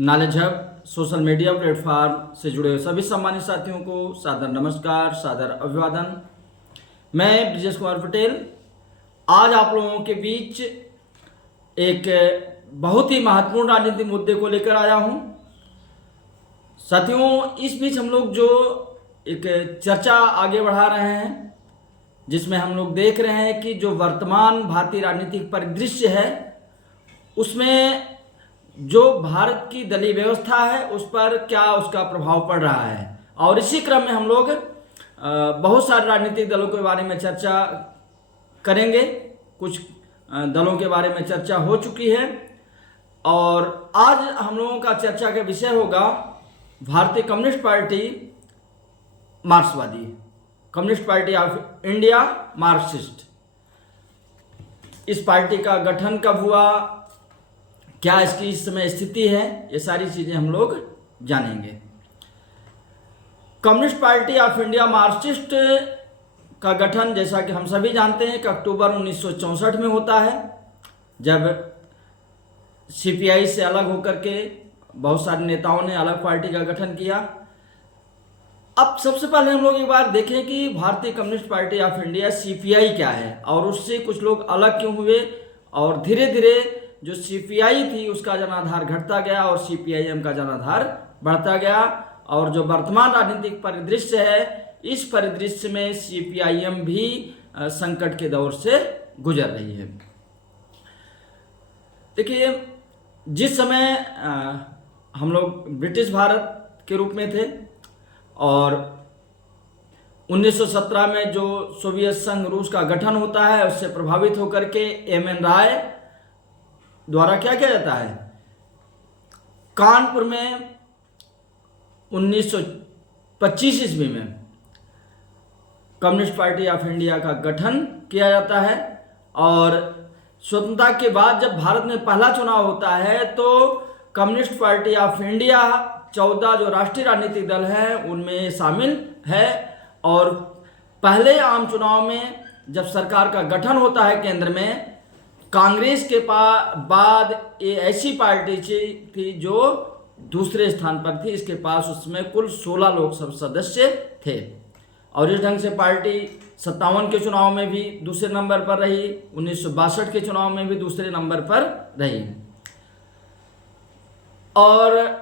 Knowledge hub social media platform से जुड़े हुए सभी सम्मानित साथियों को सादर नमस्कार, सादर अभिवादन। मैं ब्रजेश कुमार पटेल आज आप लोगों के बीच एक बहुत ही महत्वपूर्ण राजनीतिक मुद्दे को लेकर आया हूं। साथियों, इस बीच हम लोग जो एक चर्चा आगे बढ़ा रहे हैं, जिसमें हम लोग देख रहे हैं कि जो वर्तमान भारतीय राजनीतिक परिदृश्य है उसमें जो भारत की दलीय व्यवस्था है उस पर क्या उसका प्रभाव पड़ रहा है। और इसी क्रम में हम लोग बहुत सारे राजनीतिक दलों के बारे में चर्चा करेंगे। कुछ दलों के बारे में चर्चा हो चुकी है और आज हम लोगों का चर्चा का विषय होगा भारतीय कम्युनिस्ट पार्टी मार्क्सवादी, communist party of India Marxist. इस पार्टी का गठन कब हुआ, क्या इसकी इस समय स्थिति है, ये सारी चीजें हम लोग जानेंगे। Communist party of India Marxist का गठन जैसा कि हम सभी जानते हैं कि अक्टूबर 1964 में होता है, जब सीपीआई से अलग होकर के बहुत सारे नेताओं ने अलग पार्टी का गठन किया। अब सबसे पहले हम लोग एक बार देखें कि भारतीय communist party of India CPI क्या है और उससे कुछ लोग अलग क्यों हुए, और धीरे धीरे जो सीपीआई थी उसका जनाधार घटता गया और सीपीआईएम का जनाधार बढ़ता गया। और जो वर्तमान राजनीतिक परिदृश्य है, इस परिदृश्य में सीपीआईएम भी संकट के दौर से गुजर रही है। देखिए, जिस समय हम लोग ब्रिटिश भारत के रूप में थे और 1917 में जो सोवियत संघ रूस का गठन होता है, उससे प्रभावित होकर के एम.एन. राय द्वारा क्या किया जाता है, कानपुर में 1925 ईस्वी में कम्युनिस्ट पार्टी ऑफ इंडिया का गठन किया जाता है। और स्वतंत्रता के बाद जब भारत में पहला चुनाव होता है तो कम्युनिस्ट पार्टी ऑफ इंडिया 14 जो राष्ट्रीय राजनीतिक दल हैं उनमें शामिल है। और पहले आम चुनाव में जब सरकार का गठन होता है केंद्र में, कांग्रेस के बाद ये ऐसी पार्टी थी जो दूसरे स्थान पर थी। इसके पास उसमें कुल 16 लोकसभा सदस्य थे और इस ढंग से पार्टी 57 के चुनाव में भी दूसरे नंबर पर रही, 1962 के चुनाव में भी दूसरे नंबर पर रही और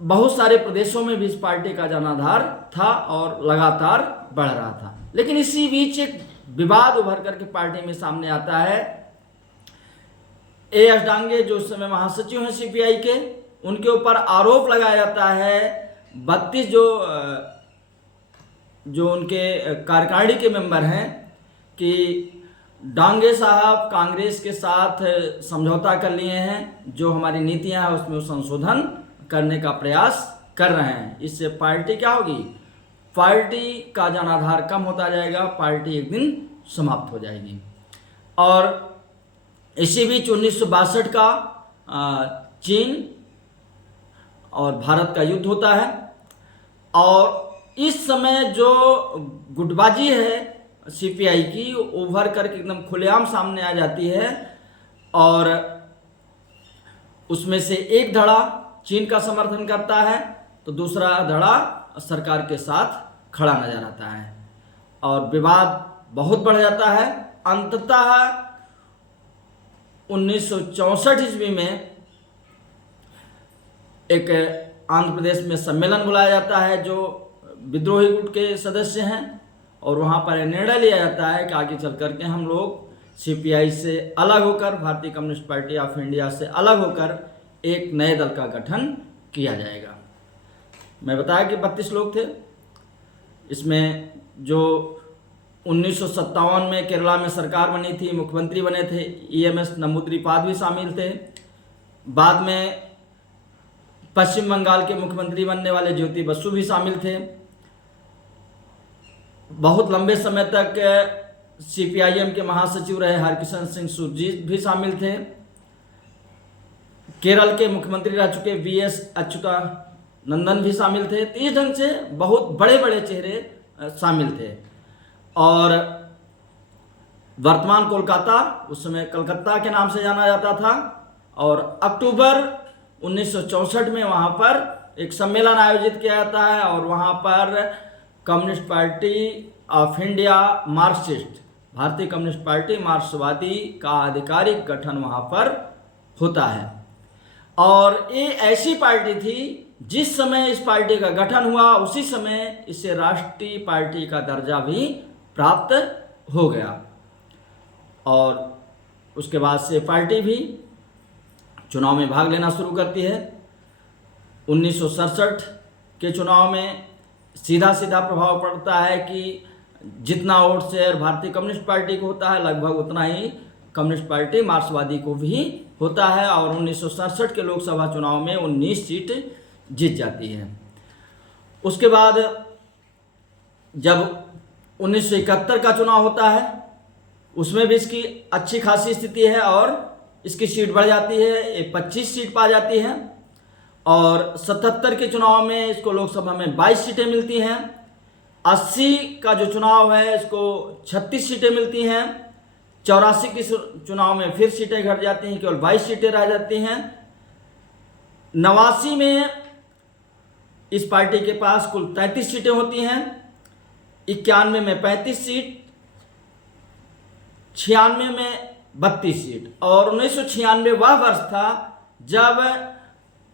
बहुत सारे प्रदेशों में भी इस पार्टी का जनाधार था और लगातार बढ़ रहा था। लेकिन इसी बीच एक विवाद उभर करके पार्टी में सामने आता है। एएस डांगे जो उस समय महासचिव हैं सीपीआई के, उनके ऊपर आरोप लगाया जाता है 32 जो उनके कार्यकारिणी के मेंबर हैं कि डांगे साहब कांग्रेस के साथ समझौता कर लिए हैं, जो हमारी नीतियां हैं उसमें संशोधन करने का प्रयास कर रहे हैं। इससे पार्टी क्या होगी, पार्टी का जनाधार कम होता जाएगा, पार्टी एक दिन समाप्त हो जाएगी। और इसी बीच 1962 का चीन और भारत का युद्ध होता है और इस समय जो गुटबाजी है सीपीआई की उभर करके एकदम खुलेआम सामने आ जाती है और उसमें से एक धड़ा चीन का समर्थन करता है तो दूसरा धड़ा सरकार के साथ खड़ा नजर आता है और विवाद बहुत बढ़ जाता है। अंततः 1964 ईस्वी में एक आंध्र प्रदेश में सम्मेलन बुलाया जाता है जो विद्रोही गुट के सदस्य हैं और वहाँ पर निर्णय लिया जाता है कि आगे चल करके हम लोग सीपीआई से अलग होकर, भारतीय कम्युनिस्ट पार्टी ऑफ इंडिया से अलग होकर एक नए दल का गठन किया जाएगा। मैं बताया कि 32 लोग थे। इसमें जो 1957 में केरला में सरकार बनी थी, मुख्यमंत्री बने थे ईएमएस नंबूदिरीपाद भी शामिल थे। बाद में पश्चिम बंगाल के मुख्यमंत्री बनने वाले ज्योति बसु भी शामिल थे। बहुत लंबे समय तक सीपीआईएम के महासचिव रहे हरकिशन सिंह सुरजीत भी शामिल थे। केरल के मुख्यमंत्री रह चुके वीएस अच्युतानंदन भी शामिल थे। तो इस ढंग से बहुत बड़े बड़े चेहरे शामिल थे। और वर्तमान कोलकाता उस समय कलकत्ता के नाम से जाना जाता था और अक्टूबर 1964 में वहाँ पर एक सम्मेलन आयोजित किया जाता है और वहाँ पर communist party of India Marxist, भारतीय कम्युनिस्ट पार्टी मार्क्सवादी का आधिकारिक गठन वहाँ पर होता है। और ये ऐसी पार्टी थी जिस समय इस पार्टी का गठन हुआ उसी समय इसे राष्ट्रीय पार्टी का दर्जा भी प्राप्त हो गया। और उसके बाद से पार्टी भी चुनाव में भाग लेना शुरू करती है। 1967 के चुनाव में सीधा सीधा प्रभाव पड़ता है कि जितना वोट शेयर भारतीय कम्युनिस्ट पार्टी को होता है लगभग उतना ही कम्युनिस्ट पार्टी मार्क्सवादी को भी होता है और 1967 के लोकसभा चुनाव में 19 सीट जीत जाती है। उसके बाद जब 1971 का चुनाव होता है उसमें भी इसकी अच्छी खासी स्थिति है और इसकी सीट बढ़ जाती है, ये 25 सीट पा जाती है। और 77 के चुनाव में इसको लोकसभा में 22 सीटें मिलती हैं। 80 का जो चुनाव है इसको 36 सीटें मिलती हैं। 84 के चुनाव में फिर सीटें घट जाती हैं, केवल 22 सीटें रह जाती हैं। 89 में इस पार्टी के पास कुल 33 सीटें होती हैं। 91 में 35 सीट, 96 में 32 सीट। और 1996 वह वर्ष था जब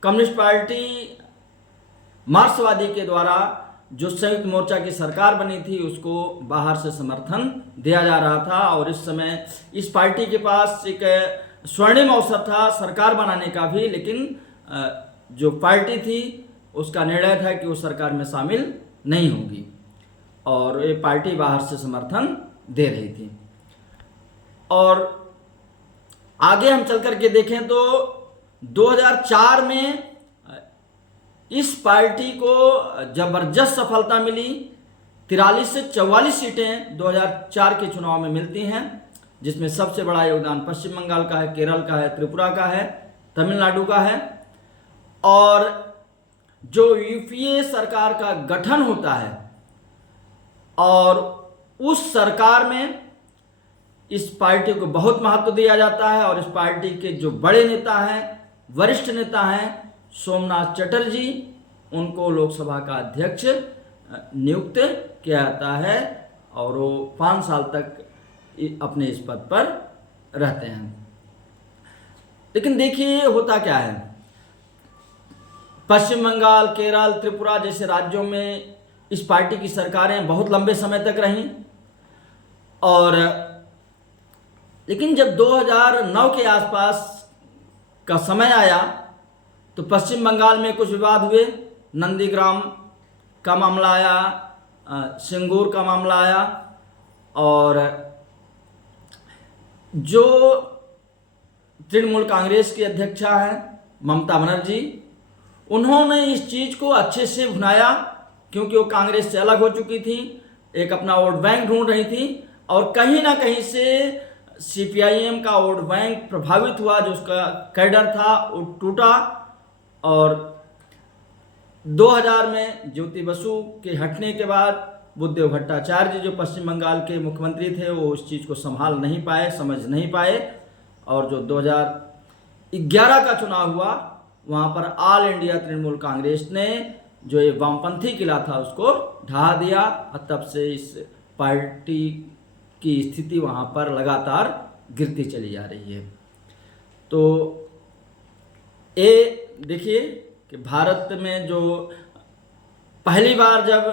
कम्युनिस्ट पार्टी मार्क्सवादी के द्वारा जो संयुक्त मोर्चा की सरकार बनी थी उसको बाहर से समर्थन दिया जा रहा था। और इस समय इस पार्टी के पास एक स्वर्णिम अवसर था सरकार बनाने का भी, लेकिन जो पार्टी थी उसका निर्णय था कि वो सरकार में शामिल नहीं होगी और ये पार्टी बाहर से समर्थन दे रही थी। और आगे हम चल कर के देखें तो 2004 में इस पार्टी को जबरदस्त सफलता मिली। 43 से 44 सीटें 2004 के चुनाव में मिलती हैं, जिसमें सबसे बड़ा योगदान पश्चिम बंगाल का है, केरल का है, त्रिपुरा का है, तमिलनाडु का है। और जो यूपीए सरकार का गठन होता है और उस सरकार में इस पार्टी को बहुत महत्व दिया जाता है और इस पार्टी के जो बड़े नेता हैं, वरिष्ठ नेता हैं सोमनाथ चटर्जी, उनको लोकसभा का अध्यक्ष नियुक्त किया जाता है और वो 5 साल तक अपने इस पद पर रहते हैं। लेकिन देखिए होता क्या है, पश्चिम बंगाल, केरल, त्रिपुरा जैसे राज्यों में इस पार्टी की सरकारें बहुत लंबे समय तक रहीं। और लेकिन जब 2009 के आसपास का समय आया तो पश्चिम बंगाल में कुछ विवाद हुए। नंदीग्राम का मामला आया, सिंगूर का मामला आया और जो तृणमूल कांग्रेस की अध्यक्षा है ममता बनर्जी, उन्होंने इस चीज़ को अच्छे से भुनाया क्योंकि वो कांग्रेस से अलग हो चुकी थी, एक अपना वोट बैंक ढूंढ रही थी और कहीं ना कहीं से सीपीआईएम का वोट बैंक प्रभावित हुआ, जो उसका कैडर था वो टूटा। और 2000 में ज्योति बसु के हटने के बाद बुद्धदेव भट्टाचार्य जो पश्चिम बंगाल के मुख्यमंत्री थे वो उस चीज़ को संभाल नहीं पाए, समझ नहीं पाए। और जो 2011 का चुनाव हुआ वहाँ पर ऑल इंडिया तृणमूल कांग्रेस ने जो ये वामपंथी किला था उसको ढहा दिया और तब से इस पार्टी की स्थिति वहाँ पर लगातार गिरती चली जा रही है। तो ये देखिए कि भारत में जो पहली बार जब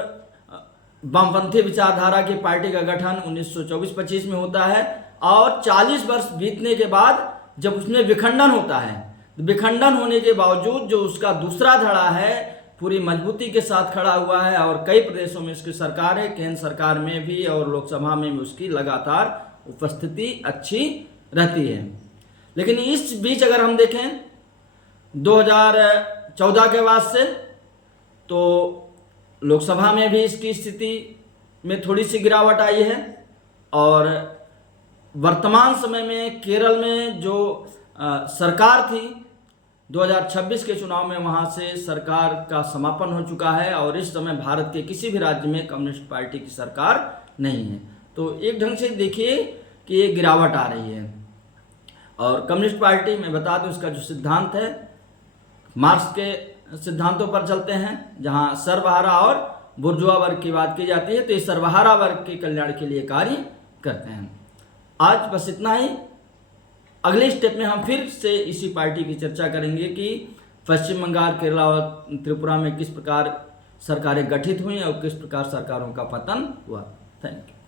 वामपंथी विचारधारा की पार्टी का गठन 1924-25 में होता है और 40 वर्ष बीतने के बाद जब उसमें विखंडन होता है, तो विखंडन होने के बावजूद जो उसका दूसरा धड़ा है पूरी मजबूती के साथ खड़ा हुआ है और कई प्रदेशों में इसकी सरकार है, केंद्र सरकार में भी और लोकसभा में भी उसकी लगातार उपस्थिति अच्छी रहती है। लेकिन इस बीच अगर हम देखें 2014 के बाद से तो लोकसभा में भी इसकी स्थिति में थोड़ी सी गिरावट आई है और वर्तमान समय में केरल में जो सरकार थी 2026 के चुनाव में वहाँ से सरकार का समापन हो चुका है और इस समय भारत के किसी भी राज्य में कम्युनिस्ट पार्टी की सरकार नहीं है। तो एक ढंग से देखिए कि ये गिरावट आ रही है। और कम्युनिस्ट पार्टी मैं बता दूं इसका जो सिद्धांत है मार्क्स के सिद्धांतों पर चलते हैं, जहां सर्वहारा और बुर्जुआ वर्ग की बात की जाती है, तो ये सर्वहारा वर्ग के कल्याण के लिए कार्य करते हैं। आज बस इतना ही। अगले स्टेप में हम फिर से इसी पार्टी की चर्चा करेंगे कि पश्चिम बंगाल, केरला और त्रिपुरा में किस प्रकार सरकारें गठित हुई और किस प्रकार सरकारों का पतन हुआ। Thank you.